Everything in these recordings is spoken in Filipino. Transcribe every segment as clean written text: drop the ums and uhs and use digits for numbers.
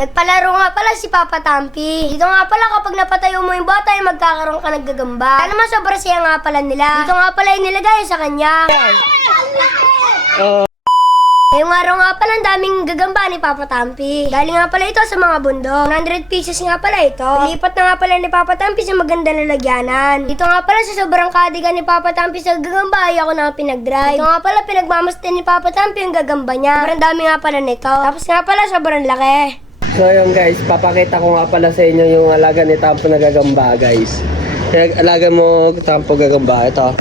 Nagpalaro nga pala si Papa Tampi. Dito nga pala kapag napatayo mo yung bata ay magkakaroon ka ng gagamba. Ano sobra siya nga pala nila. Dito nga pala yung nilagay sa kanya. Ngayong araw nga pala ang daming gagamba ni Papa Tampi. Galing nga pala ito sa mga bundok. 100 pieces nga pala ito. Lipat na nga pala ni Papa Tampi sa maganda na lagyanan. Dito nga pala sa sobrang kadigan ni Papa Tampi sa gagamba ay ako na pinag-drive. Dito nga pala pinagmamasdan ni Papa Tampi yung gagamba niya. Sobrang dami nga pala nito. Tapos nga pala sobrang laki. So yun guys, papakita ko nga pala sa inyo yung alaga ni Tampo na gagamba guys. Kaya alaga mo Tampo gagamba, ito.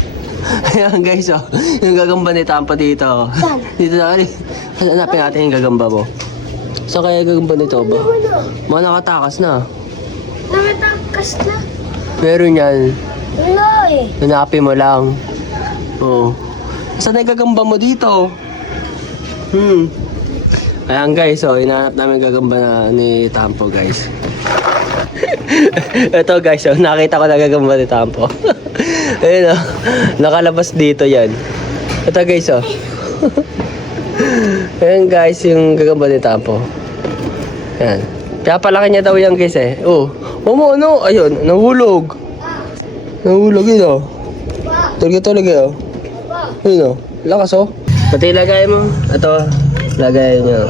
Ayan guys, oh, yung gagamba ni Tampo dito. Dito na, hanapin natin yung gagamba mo. So kaya gagamba nito ba? Mga nakatakas na. Nakatakas na? Meron yan. Wala eh. Hanapin mo lang. Oo. Saan yung gagamba mo dito? Ayan guys, so hinahanap namin gagamba na ni Tampo guys. Ito guys, so nakita ko na gagamba ni Tampo. Ayun oh, nakalabas dito yan. Ito guys oh. Ayan guys, yung gagamba ni Tampo. Ayan. Pinapalaki niya daw yan guys eh. Oh, ano? Ayun, nahulog. Nahulog yun oh. Talaga oh. Ayun oh, lakas oh. Pati lagay mo. Ito, lagay nyo.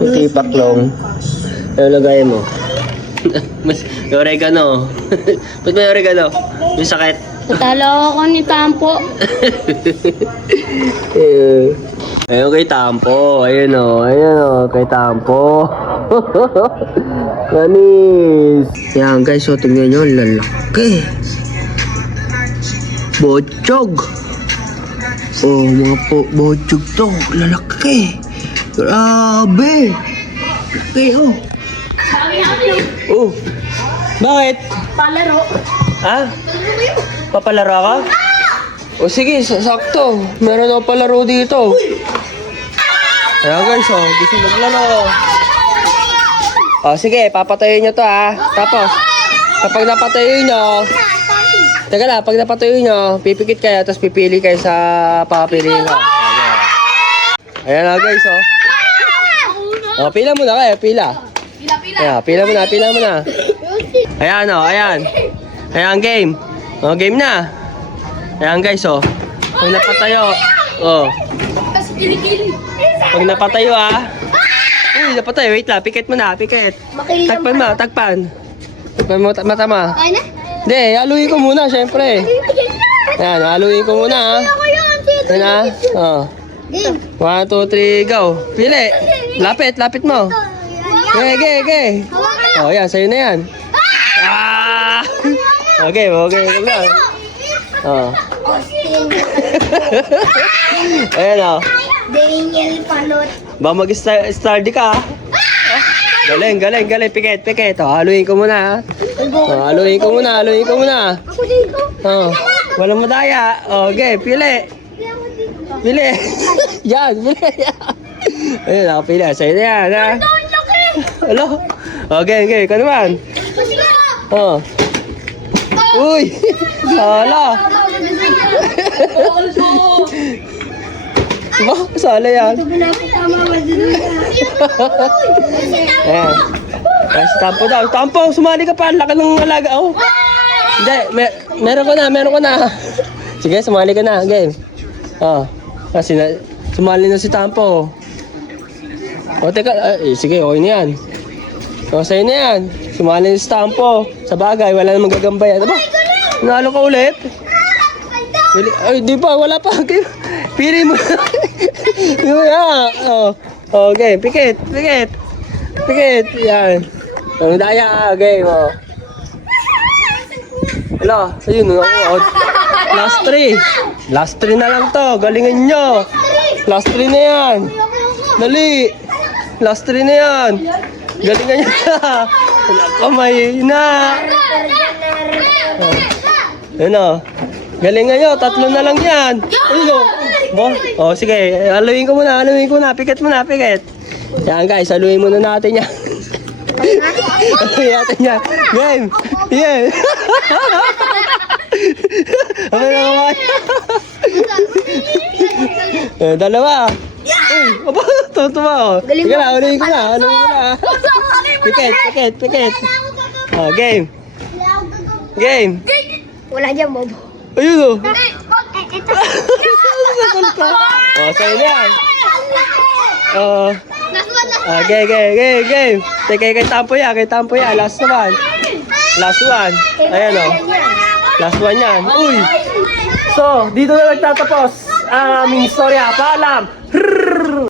Ito yung paklong. Ano lagay mo? May oregano. Ba't may oregano? Yung sakit. Natalo ako ni Tampo. Ayun kay Tampo. Ayun o, kay Tampo. Manis. Yan guys, so tingnan nyo, lalaki. Bochog. Oh, mga bochog to. Lalaki. Grabe. Laki, oh. Oh. Bakit? Palaro. Ha? Papalaro ka? O sige, sakto. Meron ako palaro dito. Ayan guys, oh. Gusto maglaro. O sige, papatayin nyo to ha. Tapos, kapag napatayin nyo, teka lang, pag napatuloy nyo, pipikit kayo, tapos pipili kayo sa papapiliin ko. Ayan na guys, oh. Oh, pila muna kayo, pila. Ayan, pila muna. Ayan, oh, ayan. Ayan, game. Oh, game na. Ayan guys, oh. Pag napatayo, oh. Pag napatayo, ah. Uy, napatayo, wait lang, pikit muna, pikit. Takpan mo, takpan. Takpan mo, mata mo. Hindi, haluin ko muna, syempre. Ayan, haluin ko muna, ha. Ayan, ha. Oh. 1, 2, 3, go. Pili. Lapit mo. Okay. Oh, yan, sa'yo na yan. Ah! Okay. Oh. Ayan, oh. Daniel Palot. Ba mag-star di ka, ha. Galing. Pikit. Oh, haluin ko muna, ha. Oh, haluin ko muna. Ako dito. Oh, walang madaya. Okay, pili. Yan, pili. Ayun, ako pili. Sa'yo na yan, ha. Hello? Okay. Ikaw naman. Oh. Uy! Sala. Ba? Sala yan. Ayan. Kasi Tampo, sumali ka pa. Laki ng alaga. Oh. Hindi, meron ko na. Sige, sumali ka na. Game. Oh. Kasi sumali na si Tampo. O, teka. Sige, okay na yan. O, sa'yo na yan. Sumali na si Tampo. Sa bagay, wala namang gagamba yan. Aba, nalo ka ulit. Ay, di pa. Wala pa. Pili mo. Okay, pikit. Yan. Ang daya, game, oh. Hello, ayun, Last 3 na lang to, galingan nyo. Last 3 na yan. Dali. Last 3 na yan. Galingan nyo na. Kamay na. Ayun, oh. Galingan nyo, 3 na lang yan. Ayun, oh. Oh, sige, haluin ko muna. Pikit. Yan guys, haluin muna natin yan. Game! Yeah! Dalawa! Uy, aba, tuwa oh. Galing Sige mo. na, ulihin ko na. Pikit. Oh, game. Game. Wala dyan, Bob. Ayun oh. Ito. Oh, sa'yo na yan. Oh. Game. Teka, kay Tampo yan. Last one. Ayan oh. Last one yan. Uy. So, dito na nagtatapos ang aming istorya. Paalam.